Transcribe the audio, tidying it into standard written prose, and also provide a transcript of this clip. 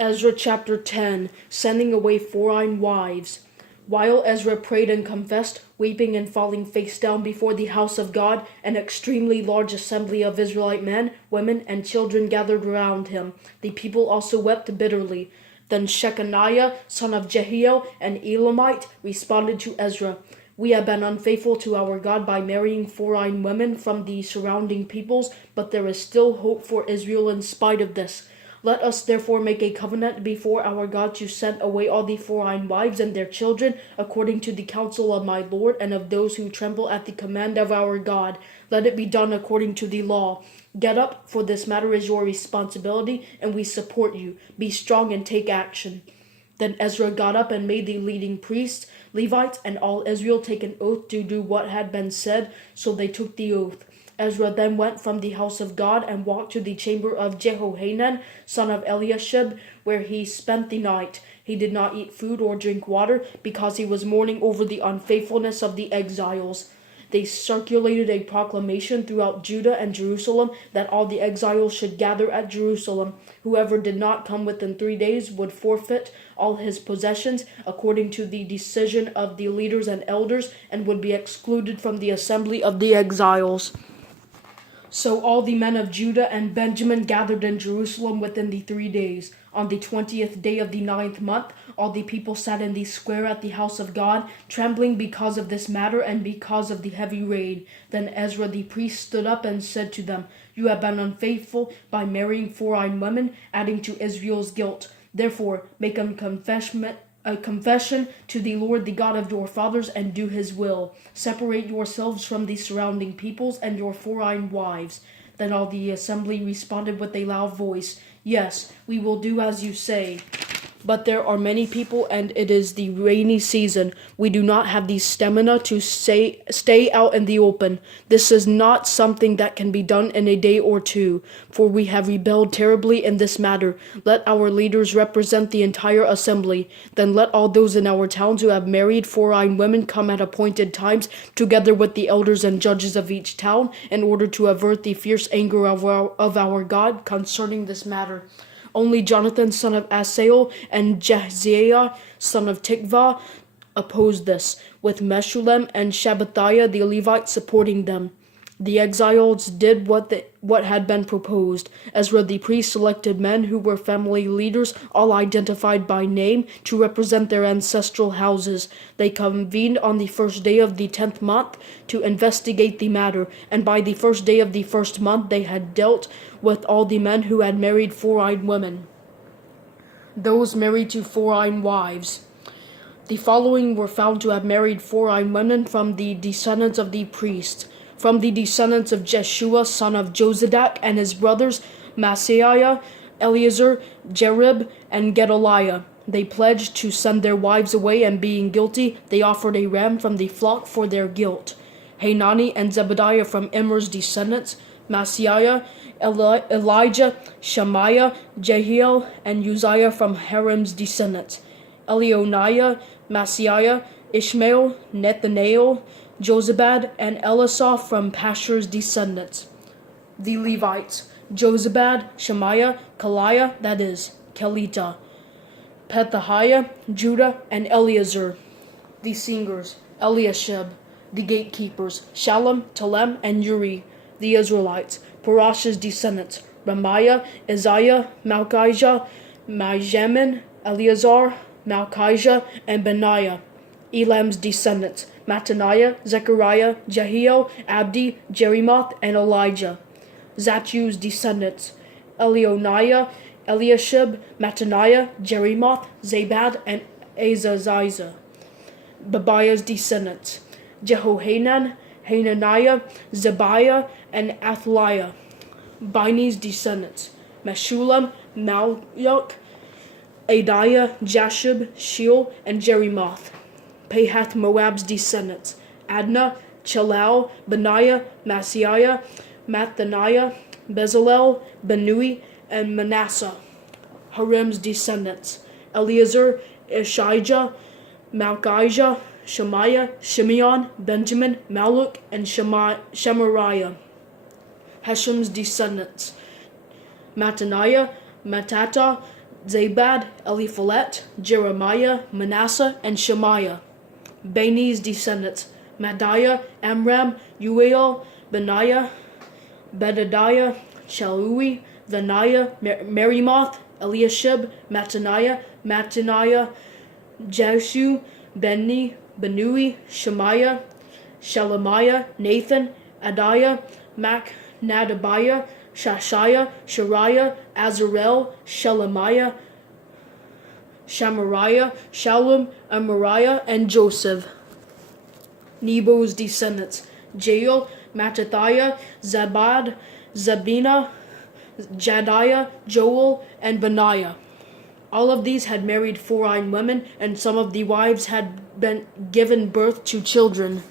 Ezra Chapter 10, Sending Away Foreign Wives. While Ezra prayed and confessed, weeping and falling face down before the house of God, an extremely large assembly of Israelite men, women, and children gathered around him. The people also wept bitterly. Then Shechaniah, son of Jehiel, an Elamite, responded to Ezra, "We have been unfaithful to our God by marrying foreign women from the surrounding peoples, but there is still hope for Israel in spite of this. Let us therefore make a covenant before our God to send away all the foreign wives and their children, according to the counsel of my Lord and of those who tremble at the command of our God. Let it be done according to the law. Get up, for this matter is your responsibility, and we support you. Be strong and take action." Then Ezra got up and made the leading priests, Levites, and all Israel take an oath to do what had been said, so they took the oath. Ezra then went from the house of God and walked to the chamber of Jehohanan, son of Eliashib, where he spent the night. He did not eat food or drink water, because he was mourning over the unfaithfulness of the exiles. They circulated a proclamation throughout Judah and Jerusalem that all the exiles should gather at Jerusalem. Whoever did not come within 3 days would forfeit all his possessions according to the decision of the leaders and elders, and would be excluded from the assembly of the exiles. So all the men of Judah and Benjamin gathered in Jerusalem within the 3 days. On the 20th day of the 9th month, all the people sat in the square at the house of God, trembling because of this matter and because of the heavy rain. Then Ezra the priest stood up and said to them, "You have been unfaithful by marrying foreign women, adding to Israel's guilt. Therefore, make a confession to the Lord, the God of your fathers, and do his will. Separate yourselves from the surrounding peoples and your foreign wives." Then all the assembly responded with a loud voice, "Yes, we will do as you say. But there are many people, and it is the rainy season. We do not have the stamina to stay out in the open. This is not something that can be done in a day or two, for we have rebelled terribly in this matter. Let our leaders represent the entire assembly. Then let all those in our towns who have married foreign women come at appointed times, together with the elders and judges of each town, in order to avert the fierce anger of our God concerning this matter." Only Jonathan, son of Asael, and Jahziah, son of Tikvah, opposed this, with Meshullam and Shabbathiah the Levite supporting them. The exiles did what had been proposed. Ezra the priest selected men who were family leaders, all identified by name, to represent their ancestral houses. They convened on the first day of the 10th month to investigate the matter, and by the first day of the first month they had dealt with all the men who had married foreign women, those married to foreign wives. The following were found to have married foreign women from the descendants of the priests. From the descendants of Jeshua, son of Jozadak, and his brothers Maaseiah, Eleazar, Jerib, and Gedaliah. They pledged to send their wives away, and being guilty, they offered a ram from the flock for their guilt. Hanani and Zebediah from Immer's descendants, Maaseiah, Elijah, Shemaiah, Jehiel, and Uzziah from Harim's descendants. Elionaiah, Maaseiah, Ishmael, Nathanael, Jozabad, and Elisaph from Pashur's descendants. The Levites, Jozabad, Shemaiah, Kaliah, that is, Kelita, Pethahiah, Judah, and Eleazar. The singers, Eliashib. The gatekeepers, Shallum, Telem, and Uri. The Israelites, Parash's descendants, Ramiah, Isaiah, Malchijah, Mijamin, Eleazar, Malchijah, and Benaiah. Elam's descendants, Mattaniah, Zechariah, Jehiel, Abdi, Jerimoth, and Elijah. Zattu's descendants, Elionaiah, Eliashib, Mattaniah, Jerimoth, Zabad, and Azaziah. Babiah's descendants, Jehohanan, Hananiah, Zebiah, and Athaliah. Bini's descendants, Meshullam, Malluch, Adiah, Jashub, Sheol, and Jerimoth. Pahath Moab's descendants, Adnah, Chelal, Benaiah, Maaseiah, Mathaniah, Bezalel, Benui, and Manasseh. Harim's descendants, Eleazar, Ishijah, Malchijah, Shemaiah, Shimeon, Benjamin, Malluch, and Shemariah. Heshem's descendants, Mattaniah, Mattatah, Zabad, Eliphalet, Jeremiah, Manasseh, and Shemaiah. Bani's descendants: Madiah, Amram, Uel, Benaiah, Bedadiah, Shalui, Benaiah, Merimoth, Eliashib, Mattaniah, Jashu, Benui, Shemaiah, Shelemiah, Nathan, Adiah, Nadabiah, Shashaiah, Shariah, Azarel, Shelemiah, Shamariah, Shallum, Amariah, and Joseph. Nebo's descendants: Jael, Mattathiah, Zabad, Zabina, Jadiah, Joel, and Benaiah. All of these had married foreign women, and some of the wives had been given birth to children.